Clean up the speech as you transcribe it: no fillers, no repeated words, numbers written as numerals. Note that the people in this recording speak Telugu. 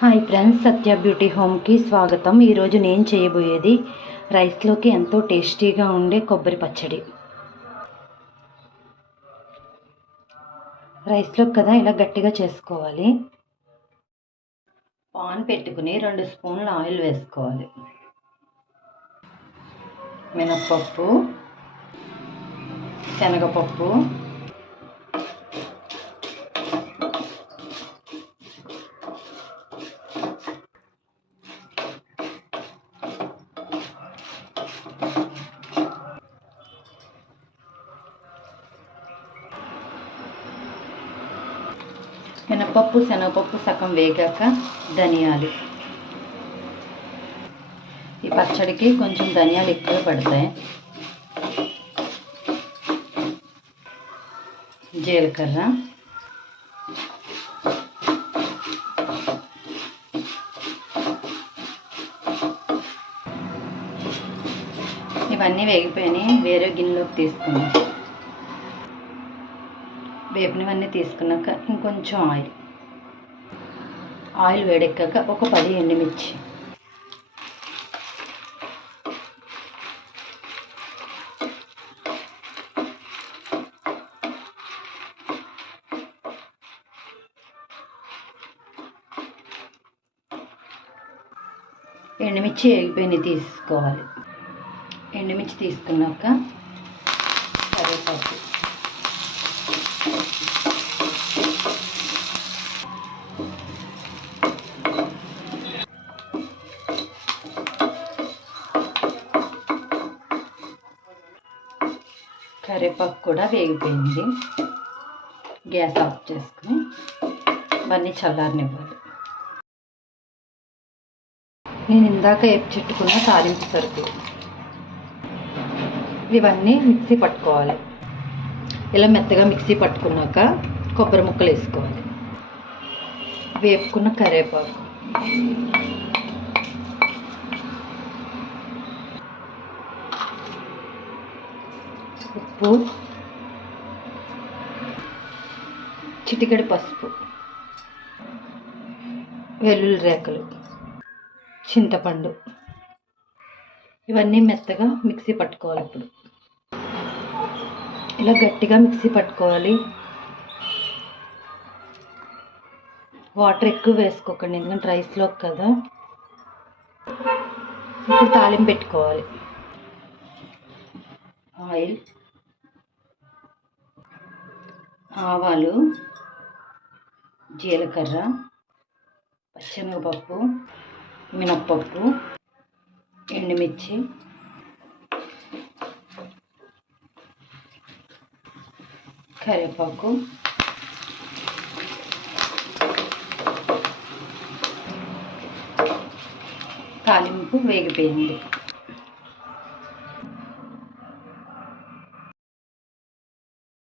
హాయ్ ఫ్రెండ్స్, సత్య బ్యూటీ హోమ్కి స్వాగతం. ఈరోజు నేను చేయబోయేది రైస్లోకి ఎంతో టేస్టీగా ఉండే కొబ్బరి పచ్చడి. రైస్లోకి కదా ఇలా గట్టిగా చేసుకోవాలి. పాన్ పెట్టుకుని 2 స్పూన్ల ఆయిల్ వేసుకోవాలి. మినప్పప్పు, శనగపప్పు, శనగపప్పు సగం వేగాక ధనియాలు. ఈ పచ్చడికి కొంచెం ధనియాలు ఎక్కువ పడతాయి. జీలకర్ర, ఇవన్నీ వేగిపోయినాయి. వేరే గిన్నెలోకి తీసుకున్నాం. వేపినవన్నీ తీసుకున్నాక ఇంకొంచెం ఆయిల్ వేడెక్కాక ఒక 10 ఎండుమిర్చి, ఎండుమిర్చి వేగిపోయినవి తీసుకోవాలి. ఎండుమిర్చి తీసుకున్నాక కరివేపాకు, కరివేపాకు కూడా వేగిపోయింది. గ్యాస్ ఆఫ్ చేసుకుని ఇవన్నీ చల్లారనివ్వాలి. నేను ఇందాక చుట్టుకున్న తాలింపు సరుకులు ఇవన్నీ మిక్సీ పట్టుకోవాలి. ఇలా మెత్తగా మిక్సీ పట్టుకున్నాక కొబ్బరి ముక్కలు వేసుకోవాలి. వేపుకున్న కరివేపాకు, ఉప్పు, చిటికెడు పసుపు, వెల్లుల్లి రేకలు, చింతపండు, ఇవన్నీ మెత్తగా మిక్సీ పట్టుకోవాలి. ఇప్పుడు ఇలా గట్టిగా మిక్సీ పట్టుకోవాలి. వాటర్ ఎక్కువ వేసుకోకండి, ఎందుకంటే రైస్లో కదా. ఇప్పుడు తాలింపు పెట్టుకోవాలి. ఆయిల్, ఆవాలు, జీలకర్ర, పచ్చెనగపప్పు, మినప్పప్పు, ఎండుమిర్చి, కరివేపాకు, తాలింపు వేగిపోయింది.